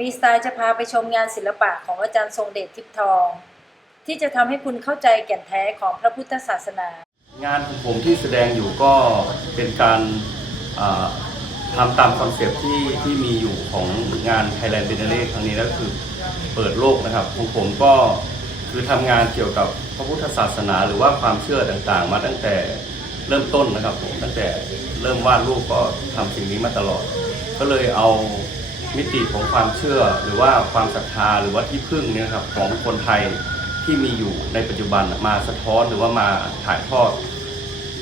มีสไตล์จะพาไปชมงานศิลปะของอาจารย์ทรงเดชทิพย์ทอง ที่จะทำให้คุณเข้าใจแก่นแท้ของพระพุทธศาสนา งานของผมที่แสดงอยู่ก็เป็นการอ่าทำตามคอนเซปต์ที่ที่มีอยู่ของงาน Thailand b i e n n a l e ครั้งนี้แล้วคือเปิดโลกนะครับของผมก็คือทำงานเกี่ยวกับพระพุทธศาสนา หรือว่าความเชื่อต่างๆ มาตั้งแต่เริ่มต้นนะครับผมตั้งแต่เริ่มวาดรูปก็ทำสิ่งนี้มาตลอด ก็เลยเอา มิติของความเชื่อหรือว่าความศรัทธาหรือว่าที่พึ่งเนี่ยครับของคนไทยที่มีอยู่ในปัจจุบันมาสะท้อนหรือว่ามาถ่ายทอด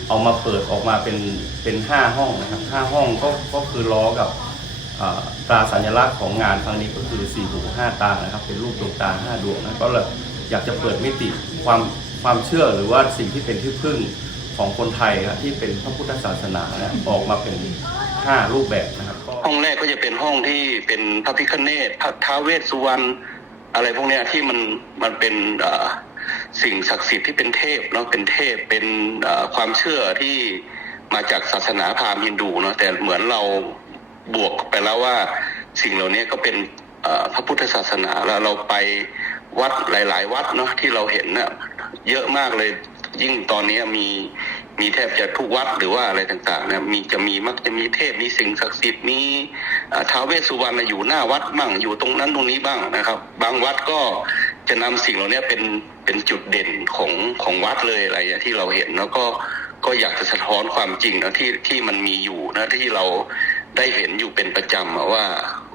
เอามาเปิดออกมาเป็นเป็นห้าห้องนะครับห้าห้องก็ก็คือล้อกับตราสัญลักษณ์ของงานครั้งนี้ก็คือสี่หูห้าตานะครับ เป็นรูปดวงตาห้าดวงนะก็เลยอยากจะเปิดมิติความความเชื่อหรือว่าสิ่งที่เป็นที่พึ่งของคนไทยครับที่เป็นพระพุทธศาสนานะออกมาเป็นห้ารูปแบบน ห้องแรกก็จะเป็นห้องที่เป็นพระพิคเนตพระท้าเวสสุวรรณอะไรพวกเนี้ยที่มันมันเป็นสิ่งศักดิ์สิทธิ์ที่เป็นเทพเนาะเป็นเทพเป็นความเชื่อที่มาจากศาสนาพราหมณ์ฮินดูเนาะแต่เหมือนเราบวกไปแล้วว่าสิ่งเหล่านี้ก็เป็นพระพุทธศาสนาแล้วเราไปวัดหลาย ๆ วัดเนาะที่เราเห็นเน่ะเยอะมากเลยยิ่งตอนนี้มี มีแทบจะทุกวัดหรือว่าอะไรต่างๆนะมีจะมีมักจะมีเทพมีสิ่งศักดิ์สิทธิ์มีท้าวเวสสุวรรณอยู่หน้าวัดบ้างอยู่ตรงนั้นตรงนี้บ้างนะครับ บางวัดก็จะนำสิ่งเหล่านี้เป็นเป็นจุดเด่นของของวัดเลยอะไรที่เราเห็นแล้วก็ก็อยากจะสะท้อนความจริงนะที่ที่มันมีอยู่นะที่เราได้เห็นอยู่เป็นประจำว่า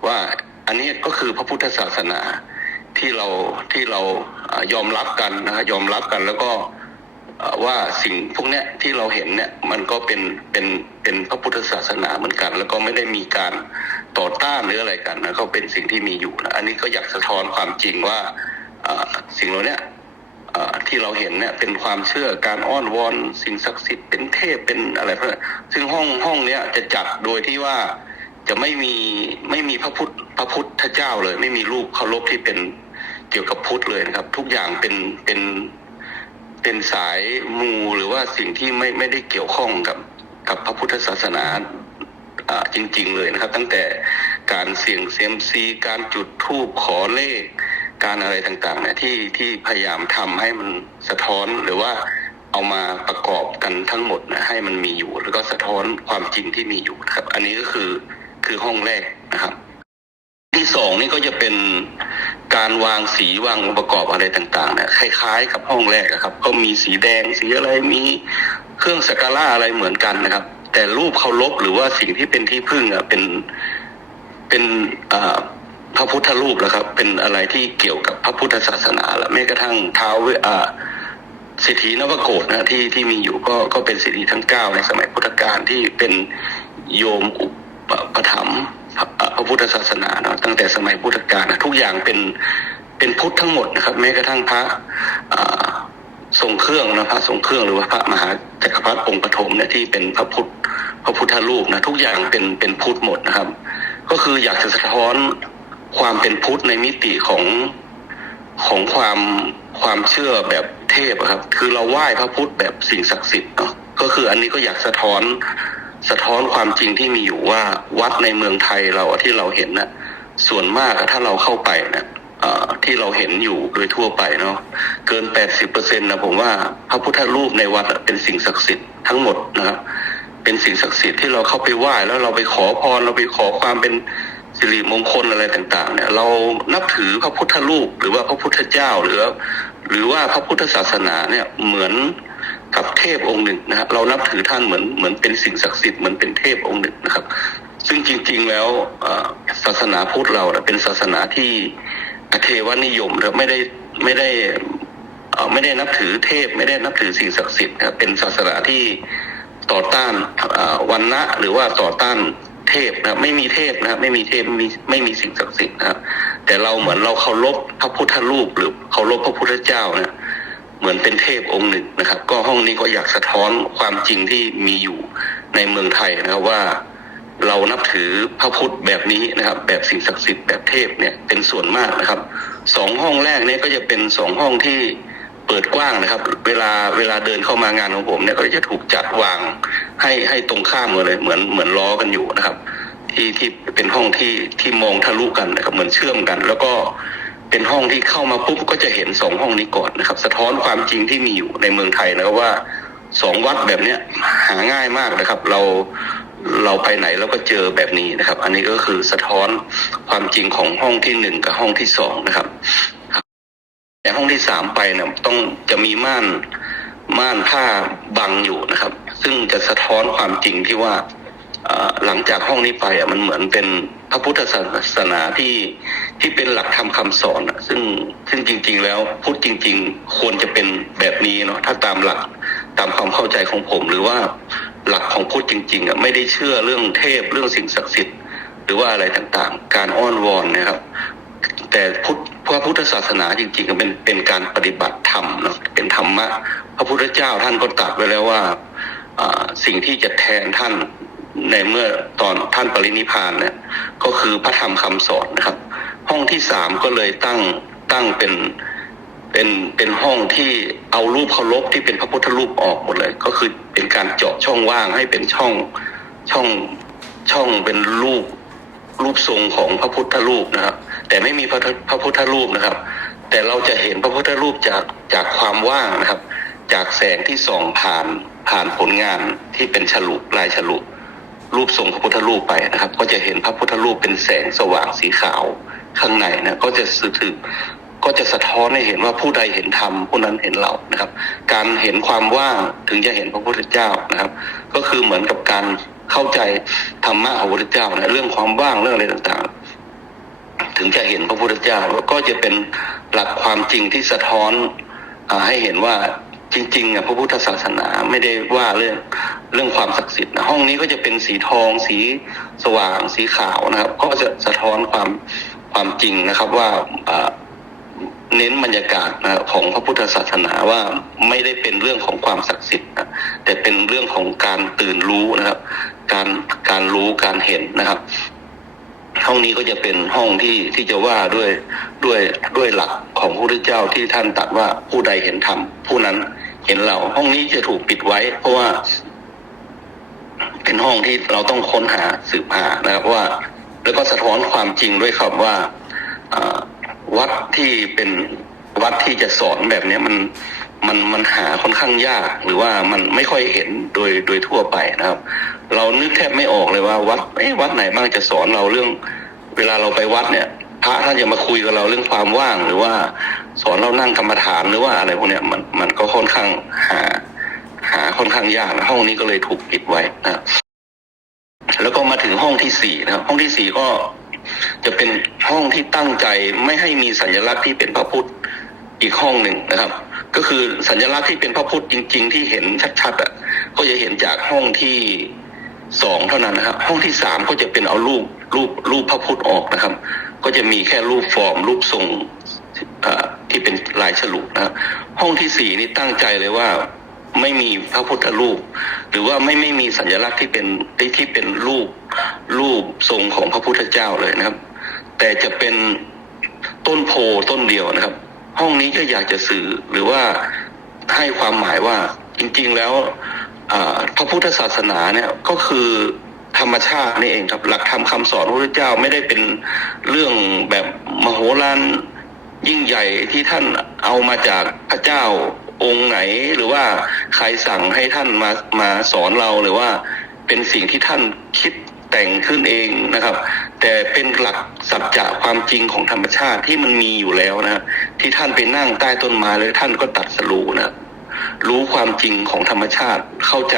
ว่าอันนี้ก็คือพระพุทธศาสนาที่เราที่เรายอมรับกันนะฮะยอมรับกันแล้วก็ ว่าสิ่งพวกเนี้ยที่เราเห็นเนี่ยมันก็เป็นเป็นเป็นพระพุทธศาสนาเหมือนกัน แล้วก็ไม่ได้มีการต่อต้านหรืออะไรกันนะก็เป็นสิ่งที่มีอยู่นะอันนี้ก็อยากสะท้อนความจริงว่าสิ่งเหล่านี้ที่เราเห็นเนี่ยเป็นความเชื่อการอ้อนวอนสิ่งศักดิ์สิทธิ์เป็นเทพเป็นอะไรพวกนี้ซึ่งห้องห้องเนี้ยจะจัดโดยที่ว่าจะไม่มีไม่มีพระพุทธพระพุทธเจ้าเลย ไม่มีรูปเคารพที่เป็นเกี่ยวกับพุทธเลยนะครับ ทุกอย่างเป็นเป็น เป็นสายมูหรือว่าสิ่งที่ไม่ไม่ได้เกี่ยวข้องกับกับพระพุทธศาสนาจริง ๆ เลยนะครับ ตั้งแต่การเสี่ยงเซียมซีการจุดธูปขอเลข การอะไรต่างๆเนี่ยที่ที่พยายามทำให้มันสะท้อนหรือว่าเอามาประกอบกันทั้งหมดนะให้มันมีอยู่ แล้วก็สะท้อนความจริงที่มีอยู่นะครับ อันนี้ก็คือคือห้องแรกนะครับ ที่สองนี่ก็จะเป็น การวางสีวางองค์ประกอบอะไรต่างๆเนี่ยคล้ายๆ กับห้องแรกครับ ก็มีสีแดงสีอะไรมีเครื่องสักการะอะไรเหมือนกันนะครับ แต่รูปเคารพหรือว่าสิ่งที่เป็นที่พึ่งอะเป็นเป็นอ่าพระพุทธรูปแล้วครับ เป็นอะไรที่เกี่ยวกับพระพุทธศาสนาและแม้กระทั่งเท้าเวอ่าสิทธินวโกฏนะที่ที่มีอยู่ก็ก็เป็นสิทธิทั้งเก้าในสมัยพุทธกาลที่เป็นโยมอุปถัมภ์ พระพุทธศาสนาเนาะตั้งแต่สมัยพุทธกาลนะทุกอย่างเป็นเป็นพุทธทั้งหมดนะครับ แม้กระทั่งพระทรงเครื่องนะพระทรงเครื่องหรือว่าพระมหาจักรพรรดิองค์ปฐมเนี่ยที่เป็นพระพุทธพระพุทธรูปนะทุกอย่างเป็นเป็นพุทธหมดนะครับ ก็คืออยากจะสะท้อนความเป็นพุทธในมิติของของความความเชื่อแบบเทพครับ คือเราไหว้พระพุทธแบบสิ่งศักดิ์สิทธิ์เนาะก็คืออันนี้ก็อยากสะท้อน สะท้อนความจริงที่มีอยู่ว่าวัดในเมืองไทยเราที่เราเห็นนะส่วนมากถ้าเราเข้าไปนะเอ่อที่เราเห็นอยู่โดยทั่วไปเนาะเกินแปดสิบเปอร์เซ็นต์นะผมว่าพระพุทธรูปในวัดเป็นสิ่งศักดิ์สิทธิ์ทั้งหมดนะครับเป็นสิ่งศักดิ์สิทธิ์ที่เราเข้าไปไหว้แล้วเราไปขอพรเราไปขอความเป็นสิริมงคลอะไรต่างๆ เนี่ย เรานับถือพระพุทธรูปหรือว่าพระพุทธเจ้าหรือ หรือว่าพระพุทธศาสนาเนี่ยเหมือน กับเทพองค์หนึ่งนะฮะเรานับถือท่านเหมือนเหมือนเป็นสิ่งศักดิ์สิทธิ์เหมือนเป็นเทพองค์หนึ่งนะครับ ซึ่งจริง ๆแล้วศาสนาพุทธเราเป็นศาสนาที่อเทวนิยมนะครับไม่ได้ไม่ได้ไม่ได้นับถือเทพ ไม่ได้นับถือสิ่งศักดิ์สิทธิ์นะครับเป็นศาสนาที่ต่อต้านวันนะหรือว่าต่อต้านเทพนะไม่มีเทพนะไม่มีเทพไม่มีไม่มีสิ่งศักดิ์สิทธิ์นะครับแต่เราเหมือนเราเคารพพระพุทธรูปหรือเคารพพระพุทธเจ้าเนี่ย เหมือนเป็นเทพองค์หนึ่งนะครับ ก็ห้องนี้ก็อยากสะท้อนความจริงที่มีอยู่ในเมืองไทยนะครับว่า เรานับถือพระพุทธแบบนี้นะครับ แบบสิ่งศักดิ์สิทธิ์แบบเทพเนี่ยเป็นส่วนมากนะครับสองห้องแรกเนี่ยก็จะเป็นสองห้องที่เปิดกว้างนะครับ เวลาเวลาเดินเข้ามางานของผมเนี่ยก็จะถูกจัดวางให้ให้ตรงข้ามกันเลย เหมือนเหมือนล้อกันอยู่นะครับทที่ที่เป็นห้องที่ที่มองทะลุกันนะครับ เหมือนเชื่อมกัน แล้วก็ เป็นห้องที่เข้ามาปุ๊บก็จะเห็นสองห้องนี้ก่อนนะครับ สะท้อนความจริงที่มีอยู่ในเมืองไทยนะครับว่าสองวัดแบบเนี้ยหาง่ายมากนะครับ เราเราไปไหนเราก็เจอแบบนี้นะครับ อันนี้ก็คือสะท้อนความจริงของห้องที่หนึ่งกับห้องที่สองนะครับแต่ห้องที่สามไปเนี่ยต้องจะมีม่านม่านผ้าบังอยู่นะครับ ซึ่งจะสะท้อนความจริงที่ว่าหลังจากห้องนี้ไปอะมันเหมือนเป็น พระพุทธศาสนาที่ที่เป็นหลักธรรมคำสอนอะซึ่งซึ่งจริง ๆ แล้วพุทธจริง ๆ ควรจะเป็นแบบนี้เนาะถ้าตามหลักตามความเข้าใจของผม หรือว่าหลักของพุทธจริงๆอะไม่ได้เชื่อเรื่องเทพเรื่องสิ่งศักดิ์สิทธิ์ หรือว่าอะไรต่างๆ การอ้อนวอนนะครับ แต่พุทธพระพุทธศาสนาจริงๆก็เป็นเป็นการปฏิบัติธรรมเนาะเป็นธรรมะพระพุทธเจ้าท่านก็ตรัสไว้แล้วว่าสิ่งที่จะแทนท่าน ในเมื่อตอนท่านปรินิพานเนี่ยก็คือพระธรรมคำสอนนะครับ ห้องที่สามก็เลยตั้งตั้งเป็นเป็นเป็นห้องที่เอารูปเคารพที่เป็นพระพุทธรูปออกหมดเลย ก็คือเป็นการเจาะช่องว่างให้เป็นช่องช่องช่องเป็นรูปรูปทรงของพระพุทธรูปนะครับ แต่ไม่มีพระพระพุทธรูปนะครับ แต่เราจะเห็นพระพุทธรูปจากจากความว่างนะครับ จากแสงที่ส่องผ่านผ่านผลงานที่เป็นฉลุลายฉลุ รูปทรงพระพุทธรูปไปนะครับ ก็จะเห็นพระพุทธรูปเป็นแสงสว่างสีขาวข้างในนะก็จะสื่อถึงก็จะสะท้อนให้เห็นว่าผู้ใดเห็นธรรมผู้นั้นเห็นเรานะครับ การเห็นความว่างถึงจะเห็นพระพุทธเจ้านะครับ ก็คือเหมือนกับการเข้าใจธรรมะของพระพุทธเจ้านะเรื่องความว่างเรื่องอะไรต่างๆ ถึงจะเห็นพระพุทธเจ้าแล้วก็จะเป็นหลักความจริงที่สะท้อนอให้เห็นว่า จริงๆอะพระพุทธศาสนาไม่ได้ว่าเรื่องเรื่องความศักดิ์สิทธิ์นะห้องนี้ก็จะเป็นสีทอง สีสว่าง สีขาวนะครับ ก็จะสะท้อนความความจริงนะครับว่าเน้นบรรยากาศนะของพระพุทธศาสนาว่าไม่ได้เป็นเรื่องของความศักดิ์สิทธิ์นะแต่เป็นเรื่องของการตื่นรู้นะครับ การการรู้การเห็นนะครับ ห้องนี้ก็จะเป็นห้องที่ที่จะว่าด้วยด้วยด้วยหลักของพระพุทธเจ้าที่ท่านตรัสว่าผู้ใดเห็นธรรมผู้นั้น เห็นเราห้องนี้จะถูกปิดไว้ เพราะว่า เป็นห้องที่เราต้องค้นหาสืบหานะครับว่า แล้วก็สะท้อนความจริงด้วยครับว่าวัดที่เป็นวัดที่จะสอนแบบเนี้ยมันมันมันหาค่อนข้างยาก หรือว่ามันไม่ค่อยเห็นโดยโดยทั่วไปนะครับ เรานึกแทบไม่ออกเลยว่า วัดเอ๊วัดไหนบ้างจะสอนเราเรื่อง เวลาเราไปวัดเนี่ย พระท่านจะมาคุยกับเราเรื่องความว่างหรือว่า สอนเรานั่งกรรมฐานหรือว่าอะไรพวกเนี้ยมันมันก็ค่อนข้างหา หาค่อนข้างยากนะห้องนี้ก็เลยถูกปิดไว้นะแล้วก็มาถึงห้องที่สี่นะครับ ห้องที่สี่ก็จะเป็นห้องที่ตั้งใจไม่ให้มีสัญลักษณ์ที่เป็นพระพุทธอีกห้องหนึ่งนะครับ ก็คือสัญลักษณ์ที่เป็นพระพุทธจริง ๆ ที่เห็นชัดๆอะก็จะเห็นจากห้องที่สองเท่านั้นนะครับ ห้องที่สามก็จะเป็นเอารูปรูปรูปพระพุทธออกนะครับ ก็จะมีแค่รูปฟอร์มรูปทรงอ่อ ที่เป็นลายฉลุนะห้องที่สี่นี่ตั้งใจเลยว่าไม่มีพระพุทธรูป หรือว่าไม่ไม่มีสัญลักษณ์ที่เป็นที่เป็นรูปรูปทรงของพระพุทธเจ้าเลยนะครับ แต่จะเป็นต้นโพต้นเดียวนะครับ ห้องนี้ก็อยากจะสื่อหรือว่าให้ความหมายว่าจริงๆแล้วพระพุทธศาสนาเนี่ยก็คือธรรมชาตินี่เองครับ หลักธรรมคำสอนพระพุทธเจ้าไม่ได้เป็นเรื่องแบบมโหฬาร ยิ่งใหญ่ที่ท่านเอามาจากพระเจ้าองค์ไหน หรือว่าใครสั่งให้ท่านมามาสอนเราหรือว่าเป็นสิ่งที่ท่านคิดแต่งขึ้นเองนะครับ แต่เป็นหลักสัจจะความจริงของธรรมชาติที่มันมีอยู่แล้วนะที่ท่านไปนั่งใต้ต้นไม้เลยท่านก็ตัดสรู้นะรู้ความจริงของธรรมชาติเข้าใจ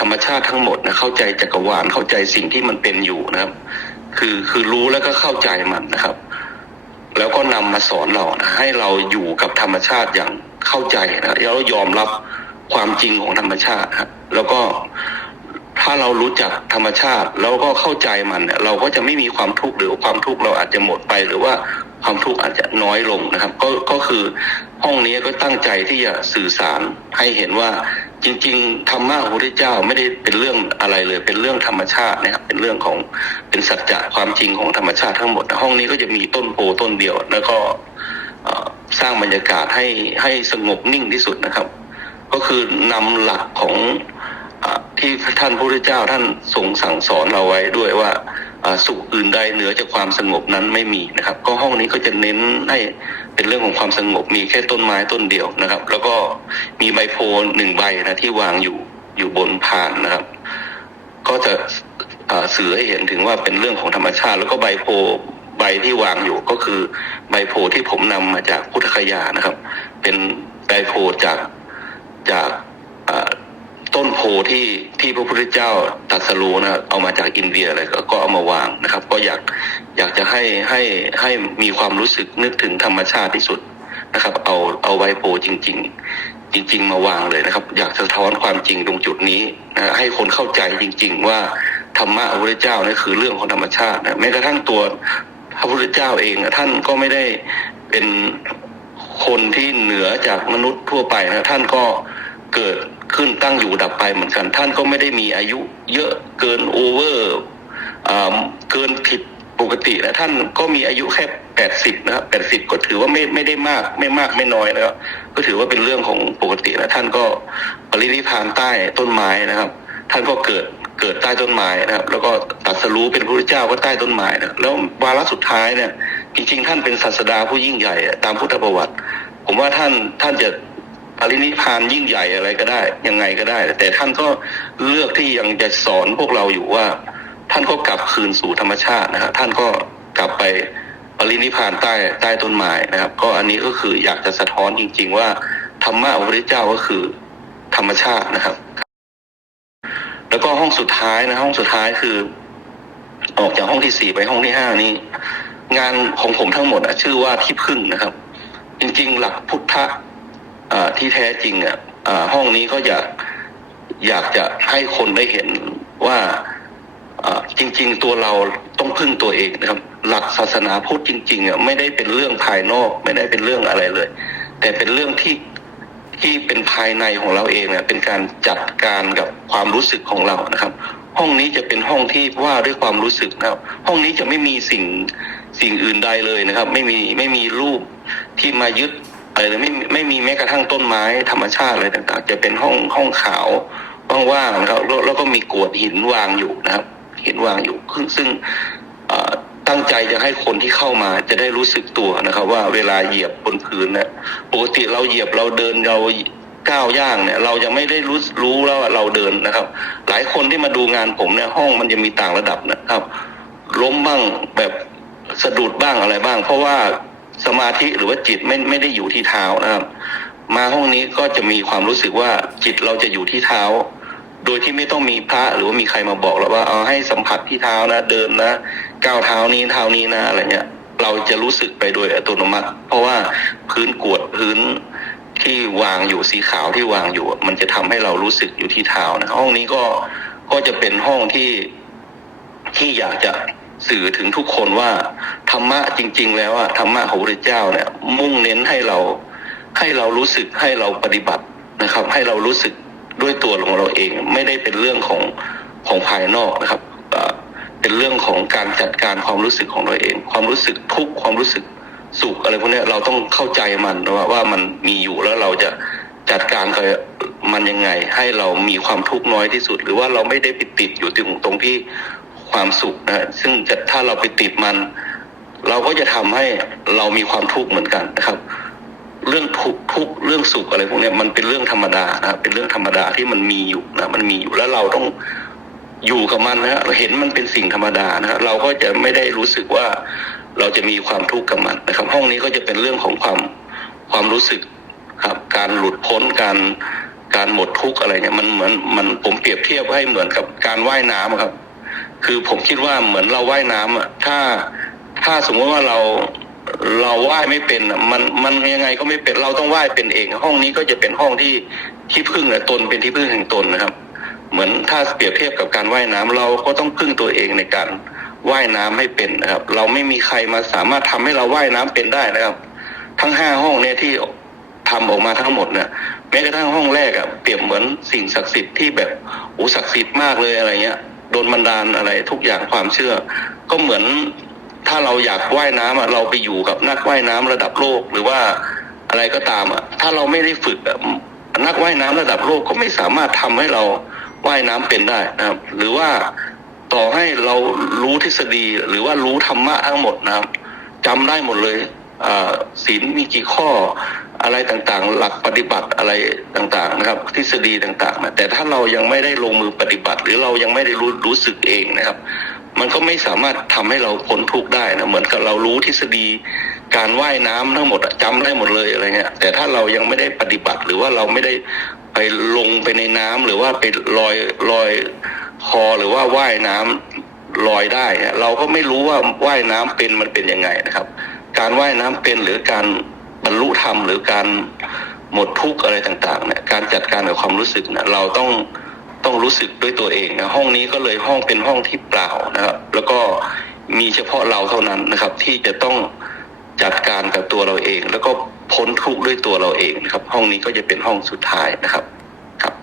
ธรรมชาติทั้งหมดนะเข้าใจจักรวาลเข้าใจสิ่งที่มันเป็นอยู่นะครับ คือคือรู้แล้วก็เข้าใจมันนะครับ แล้วก็นำมาสอนเรานะให้เราอยู่กับธรรมชาติอย่างเข้าใจนะแล้วยอมรับความจริงของธรรมชาติฮะแล้วก็ถ้าเรารู้จักธรรมชาติแล้วก็เข้าใจมันเนี่ยเราก็จะไม่มีความทุกข์หรือความทุกข์เราอาจจะหมดไปหรือว่าความทุกข์อาจจะน้อยลงนะครับ ก็ก็คือห้องนี้ก็ตั้งใจที่จะสื่อสารให้เห็นว่า จริง ๆธรรมะของพระพุทธเจ้าไม่ได้เป็นเรื่องอะไรเลย เป็นเรื่องธรรมชาตินะครับ เป็นเรื่องของเป็นสัจจะความจริงของธรรมชาติทั้งหมด ห้องนี้ก็จะมีต้นโพต้นเดียว แล้วก็สร้างบรรยากาศให้ให้สงบนิ่งที่สุดนะครับ ก็คือนำหลักของ ที่ท่านพระพุทธเจ้าท่านทรงสั่งสอนเราไว้ด้วยว่าสุขอื่นใดเหนือจากความสงบนั้นไม่มีนะครับ ก็ห้องนี้ก็จะเน้นให้เป็นเรื่องของความสงบมีแค่ต้นไม้ต้นเดียวนะครับ แล้วก็มีใบโพธิ์หนึ่งใบนะที่วางอยู่อยู่บนพานนะครับ ก็จะสื่อให้เห็นถึงว่าเป็นเรื่องของธรรมชาติ แล้วก็ใบโพใบที่วางอยู่ก็คือใบโพที่ผมนำมาจากพุทธคยานะครับ เป็นใบโพจากจาก ต้นโพที่ที่พระพุทธเจ้าตรัสรู้นะเอามาจากอินเดียอะไรก็ก็เอามาวางนะครับ ก็อยากอยากจะให้ให้ให้มีความรู้สึกนึกถึงธรรมชาติที่สุดนะครับ เอาเอาใบโพจริง ๆ จริง ๆ มาวางเลยนะครับ อยากสะท้อนความจริงตรงจุดนี้นะให้คนเข้าใจจริง ๆ ว่าธรรมะพระพุทธเจ้านี่คือเรื่องของธรรมชาตินะแม้กระทั่งตัวพระพุทธเจ้าเองนะท่านก็ไม่ได้เป็นคนที่เหนือจากมนุษย์ทั่วไปนะท่านก็เกิด ขึ้นตั้งอยู่ดับไปเหมือนกัน ท่านก็ไม่ได้มีอายุเยอะเกินโอเวอร์เกินผิดปกตินะท่านก็มีอายุแค่แปดสิบนะครับแปดสิบก็ถือว่าไม่ไม่ได้มากไม่มากไม่น้อยนะครับก็ถือว่าเป็นเรื่องของปกตินะท่านก็ปรินิพานใต้ต้นไม้นะครับ ท่านก็เกิดเกิดใต้ต้นไม้นะครับ แล้วก็ตรัสรู้เป็นพระเจ้าก็ใต้ต้นไม้นะแล้ววาระสุดท้ายเนี่ยจริงๆ ท่านเป็นศาสดาผู้ยิ่งใหญ่ตามพุทธประวัติ ผมว่าท่านท่านจะ ปรินิพพานยิ่งใหญ่อะไรก็ได้ ยังไงก็ได้ แต่ท่านก็เลือกที่ยังจะสอนพวกเราอยู่ว่า ท่านก็กลับคืนสู่ธรรมชาตินะครับท่านก็กลับไปปรินิพพานใต้ใต้ต้นไม้นะครับ ก็อันนี้ก็คืออยากจะสะท้อนจริง ๆ ว่าธรรมะของพระเจ้าก็คือธรรมชาตินะครับ แล้วก็ห้องสุดท้ายนะห้องสุดท้ายคือ ออกจากห้องที่สี่ไปห้องที่ห้านี้ งานของผมทั้งหมดอะชื่อว่าที่พึ่งนะครับ จริง ๆ หลักพุทธ ที่แท้จริงอะห้องนี้ก็อยากอยากจะให้คนได้เห็นว่าอ่าจริง ๆ ตัวเราต้องพึ่งตัวเองนะครับ หลักศาสนาพุทธจริงๆอะไม่ได้เป็นเรื่องภายนอกไม่ได้เป็นเรื่องอะไรเลย แต่เป็นเรื่องที่ที่เป็นภายในของเราเองเนี่ยเป็นการจัดการกับความรู้สึกของเรานะครับ ห้องนี้จะเป็นห้องที่ว่าด้วยความรู้สึกนะครับ ห้องนี้จะไม่มีสิ่งสิ่งอื่นใดเลยนะครับ ไม่มีไม่มีรูปที่มายึด อะไรเลยไม่ไม่มีแม้กระทั่งต้นไม้ธรรมชาติอะไรต่างๆ จะเป็นห้องห้องขาวว่างๆนะครับแล้วแล้วก็มีกรวดหินวางอยู่นะครับหินวางอยู่ซึ่งซึ่งตั้งใจจะให้คนที่เข้ามาจะได้รู้สึกตัวนะครับ ว่าเวลาเหยียบบนพื้นเนี่ยปกติเราเหยียบเราเดินเราก้าวย่างเนี่ย เราจะไม่ได้รู้รู้แล้วว่าเราเดินนะครับ หลายคนที่มาดูงานผมเนี่ยห้องมันจะมีต่างระดับนะครับ ล้มบ้างแบบสะดุดบ้างอะไรบ้าง เพราะว่า สมาธิหรือว่าจิตไม่ไม่ได้อยู่ที่เท้านะครับ มาห้องนี้ก็จะมีความรู้สึกว่าจิตเราจะอยู่ที่เท้า โดยที่ไม่ต้องมีพระหรือว่ามีใครมาบอกเราว่าเอาให้สัมผัสที่เท้านะ เดินนะก้าวเท้านี้เท้านี้นะอะไรเงี้ยเราจะรู้สึกไปโดยอัตโนมัติ เพราะว่าพื้นกวดพื้นที่วางอยู่สีขาวที่วางอยู่ มันจะทำให้เรารู้สึกอยู่ที่เท้านะห้องนี้ก็ก็จะเป็นห้องที่ที่อยากจะสื่อถึงทุกคนว่า ธรรมะจริง ๆ แล้วอะธรรมะของพระเจ้าเนี่ย มุ่งเน้นให้เราให้เรารู้สึกให้เราปฏิบัตินะครับ ให้เรารู้สึกด้วยตัวของเราเอง ไม่ได้เป็นเรื่องของของภายนอกนะครับเป็นเรื่องของการจัดการความรู้สึกของเราเอง ความรู้สึกทุกข์ความรู้สึกสุขอะไรพวกนี้เราต้องเข้าใจมันว่าว่ามันมีอยู่แล้วเราจะจัดการกับมันยังไง ให้เรามีความทุกข์น้อยที่สุด หรือว่าเราไม่ได้ไปติดอยู่ตรงตรงที่ความสุขนะซึ่งจะถ้าเราไปติดมัน เราก็จะทำให้เรามีความทุกข์เหมือนกันนะครับ เรื่องทุกข์ทุกเรื่องสุขอะไรพวกนี้มันเป็นเรื่องธรรมดานะครับเป็นเรื่องธรรมดาที่มันมีอยู่นะมันมีอยู่แล้วเราต้องอยู่กับมันนะเราเห็นมันเป็นสิ่งธรรมดานะครับเราก็จะไม่ได้รู้สึกว่าเราจะมีความทุกข์กับมันนะครับ ห้องนี้ก็จะเป็นเรื่องของความความรู้สึกครับ การหลุดพ้นการการหมดทุกข์อะไรเนี่ยมันเหมือนมันผมเปรียบเทียบให้เหมือนกับการว่ายน้ำอะครับ คือผมคิดว่าเหมือนเราว่ายน้ำอะถ้า ถ้าสมมติว่าเราเราว่ายไม่เป็นอะมันมันยังไงก็ไม่เป็นเราต้องว่ายเป็นเอง ห้องนี้ก็จะเป็นห้องที่ที่พึ่งอะตนเป็นที่พึ่งแห่งตนนะครับ เหมือนถ้าเปรียบเทียบกับการว่ายน้ำเราก็ต้องพึ่งตัวเองในการว่ายน้ำให้เป็นนะครับ เราไม่มีใครมาสามารถทำให้เราว่ายน้ำเป็นได้นะครับ ทั้งห้าห้องเนี่ยที่ทำออกมาทั้งหมดเนี่ยแม้กระทั่งห้องแรกอะเปรียบเหมือนสิ่งศักดิ์สิทธิ์ที่แบบโอ้ศักดิ์สิทธิ์มากเลยอะไรเงี้ยโดนบันดาลอะไรทุกอย่างความเชื่อ ก็เหมือน ถ้าเราอยากว่ายน้ำอะเราไปอยู่กับนักว่ายน้ำระดับโลกหรือว่าอะไรก็ตามอะถ้าเราไม่ได้ฝึกนักว่ายน้ำระดับโลกก็ไม่สามารถทำให้เราว่ายน้ำเป็นได้นะครับ หรือว่าต่อให้เรารู้ทฤษฎีหรือว่ารู้ธรรมะทั้งหมดนะครับจำได้หมดเลยอ่าศีลมีกี่ข้ออะไรต่างๆ หลักปฏิบัติอะไรต่างๆนะครับ ทฤษฎีต่างๆนะแต่ถ้าเรายังไม่ได้ลงมือปฏิบัติ หรือเรายังไม่ได้รู้รู้สึกเองนะครับ มันก็ไม่สามารถทำให้เราพ้นทุกข์ได้นะเหมือนกับเรารู้ทฤษฎีการว่ายน้ำทั้งหมดอะจำได้หมดเลยอะไรเงี้ย แต่ถ้าเรายังไม่ได้ปฏิบัติหรือว่าเราไม่ได้ไปลงไปในน้ำหรือว่าไปลอยลอยคอหรือว่าว่ายน้ำลอยได้ เราก็ไม่รู้ว่าว่ายน้ำเป็นมันเป็นยังไงนะครับ การว่ายน้ำเป็นหรือการบรรลุธรรมหรือการหมดทุกข์อะไรต่างๆเนี่ยการจัดการกับความรู้สึกเนี่ยเราต้อง ต้องรู้สึกด้วยตัวเองนะห้องนี้ก็เลยห้องเป็นห้องที่เปล่านะครับ แล้วก็มีเฉพาะเราเท่านั้นนะครับ ที่จะต้องจัดการกับตัวเราเอง แล้วก็พ้นทุกข์ด้วยตัวเราเองนะครับ ห้องนี้ก็จะเป็นห้องสุดท้ายนะครับครับ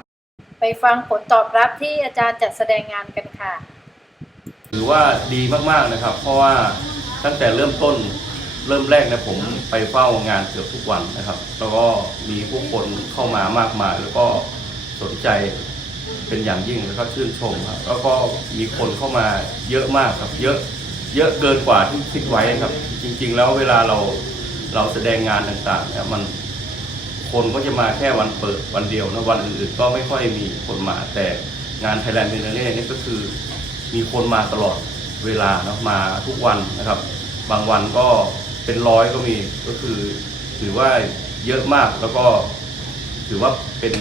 ไปฟังผลตอบรับที่อาจารย์จัดแสดงงานกันค่ะถือว่าดีมากๆนะครับ เพราะว่าตั้งแต่เริ่มต้นเริ่มแรกนะผมไปเฝ้างานเกือบทุกวันนะครับ แล้วก็มีผู้คนเข้ามามากมายแล้วก็สนใจ เป็นอย่างยิ่งแล้วก็ชื่นชมครับแล้วก็มีคนเข้ามาเยอะมากครับ เยอะเยอะเกินกว่าที่คิดไว้ครับ จริง ๆ แล้วเวลาเราเราแสดงงานต่างๆเนี่ยมันคนก็จะมาแค่วันเปิดวันเดียวนะวันอื่นๆก็ไม่ค่อยมีคนมาแต่งาน Thailand b i e n n a l e นี่ก็คือมีคนมาตลอดเวลานะมาทุกวันนะครับ บางวันก็เป็นร้อยก็มีก็คือถือว่าเยอะมากแล้วก็ถือว่าเป็น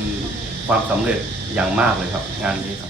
ความสำเร็จอย่างมากเลยครับ งานนี้ครับ